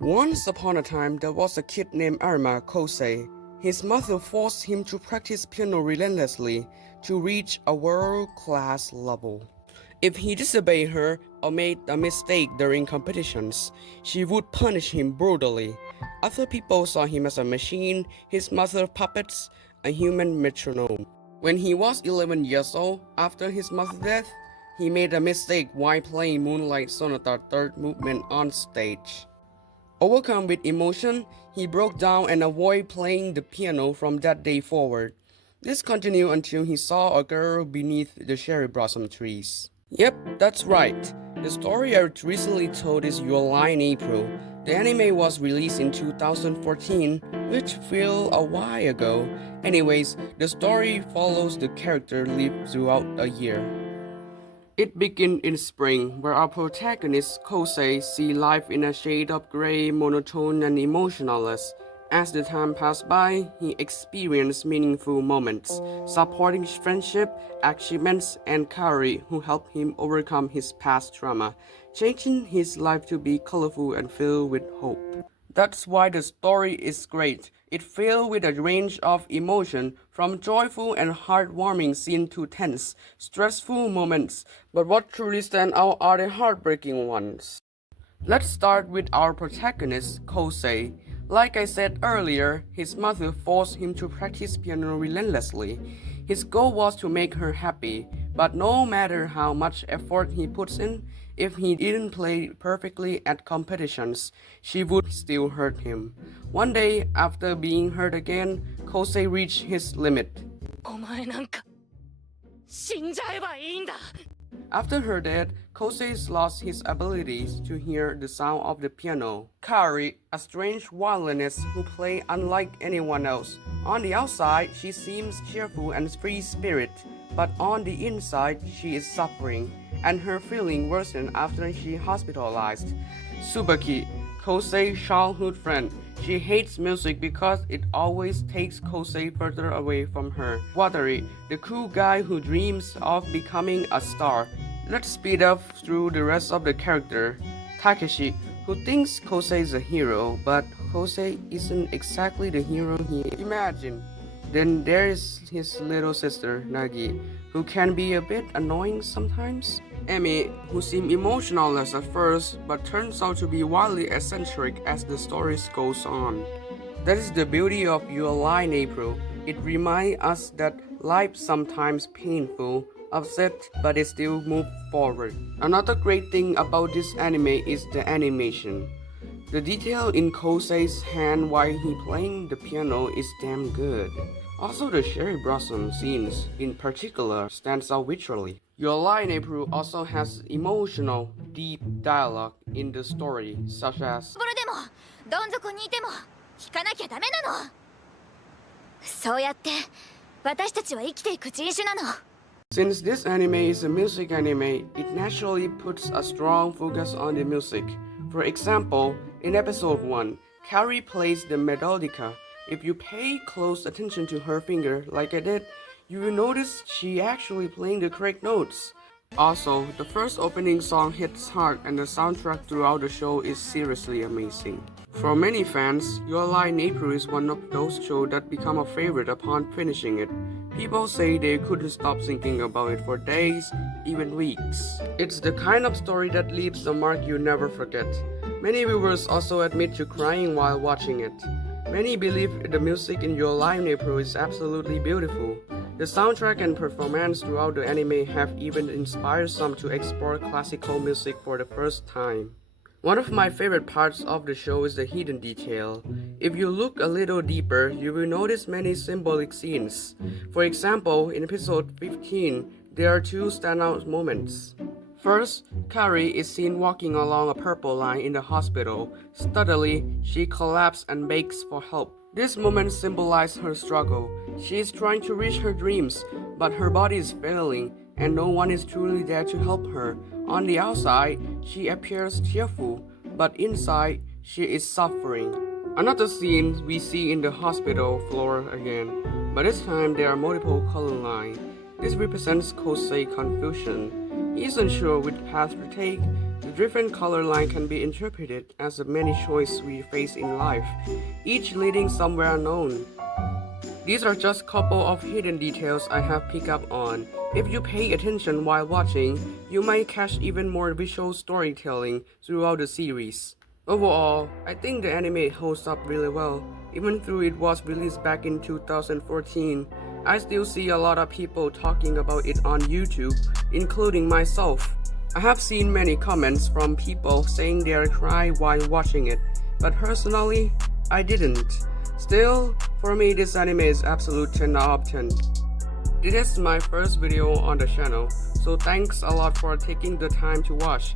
Once upon a time, there was a kid named Arma Kosei. His mother forced him to practice piano relentlessly to reach a world-class level. If he disobeyed her or made a mistake during competitions, she would punish him brutally. Other people saw him as a machine, his mother puppets, a human metronome. When he was 11 years old, after his mother's death, he made a mistake while playing Moonlight Sonata third movement on stage. Overcome with emotion, he broke down and avoided playing the piano from that day forward. This continued until he saw a girl beneath the cherry blossom trees. Yep, that's right. The story I recently told is Your Lie in April. The anime was released in 2014, which feels a while ago. Anyways, the story follows the character live throughout a year. It begins in spring, where our protagonist Kosei sees life in a shade of gray, monotone, and emotionless. As the time passed by, he experienced meaningful moments, supporting friendship, achievements, and Kari, who helped him overcome his past trauma, changing his life to be colorful and filled with hope. That's why the story is great. It filled with a range of emotion, from joyful and heartwarming scenes to tense, stressful moments. But what truly stand out are the heartbreaking ones. Let's start with our protagonist, Kosei. Like I said earlier, his mother forced him to practice piano relentlessly. His goal was to make her happy, but no matter how much effort he puts in, if he didn't play perfectly at competitions, she would still hurt him. One day, after being hurt again, Kosei reached his limit. お前なんか死んじゃえばいいんだ After her death, Kosei lost his abilities to hear the sound of the piano. Kari, a strange violinist who plays unlike anyone else. On the outside, she seems cheerful and free-spirited, but on the inside, she is suffering, and her feeling worsened after she hospitalized. Tsubaki, Kosei's childhood friend. She hates music because it always takes Kosei further away from her. Watari, the cool guy who dreams of becoming a star. Let's speed up through the rest of the character. Takeshi, who thinks Kosei is a hero, but Kosei isn't exactly the hero he imagined. Then there is his little sister, Nagi, who can be a bit annoying sometimes. Emi, who seemed emotionless at first, but turns out to be wildly eccentric as the story goes on. That is the beauty of Your Lie in April. It reminds us that life sometimes painful, upset, but it still moves forward. Another great thing about this anime is the animation. The detail in Kosei's hand while he playing the piano is damn good. Also, the cherry blossom scenes in particular stands out visually. Your Lie in April also has emotional, deep dialogue in the story, such as ボロでもどん底にいても引かなきゃダメなのそうやって私たちは生きていく人種なの Since this anime is a music anime, it naturally puts a strong focus on the music. For example, in episode 1, Carrie plays the melodica. If you pay close attention to her finger like I did, you will notice she actually playing the correct notes. Also, the first opening song hits hard and the soundtrack throughout the show is seriously amazing. For many fans, Your Lie in April is one of those shows that become a favorite upon finishing it. People say they couldn't stop thinking about it for days, even weeks. It's the kind of story that leaves a mark you never forget. Many viewers also admit to crying while watching it. Many believe the music in Your Lie in April is absolutely beautiful. The soundtrack and performance throughout the anime have even inspired some to explore classical music for the first time. One of my favorite parts of the show is the hidden detail. If you look a little deeper, you will notice many symbolic scenes. For example, in episode 15, there are two standout moments. First, Kari is seen walking along a purple line in the hospital. Suddenly, she collapses and begs for help. This moment symbolizes her struggle. She is trying to reach her dreams, but her body is failing, and no one is truly there to help her. On the outside, she appears cheerful, but inside, she is suffering. Another scene we see in the hospital floor again, but this time there are multiple color lines. This represents Kosei's confusion. He isn't sure which path to take, The different color line can be interpreted as the many choices we face in life, each leading somewhere unknown. These are just couple of hidden details I have picked up on. If you pay attention while watching, you might catch even more visual storytelling throughout the series. Overall, I think the anime holds up really well. Even though it was released back in 2014, I still see a lot of people talking about it on YouTube, including myself. I have seen many comments from people saying they cried while watching it, but personally, I didn't. Still, for me this anime is absolute 10 out of 10. This is my first video on the channel, so thanks a lot for taking the time to watch.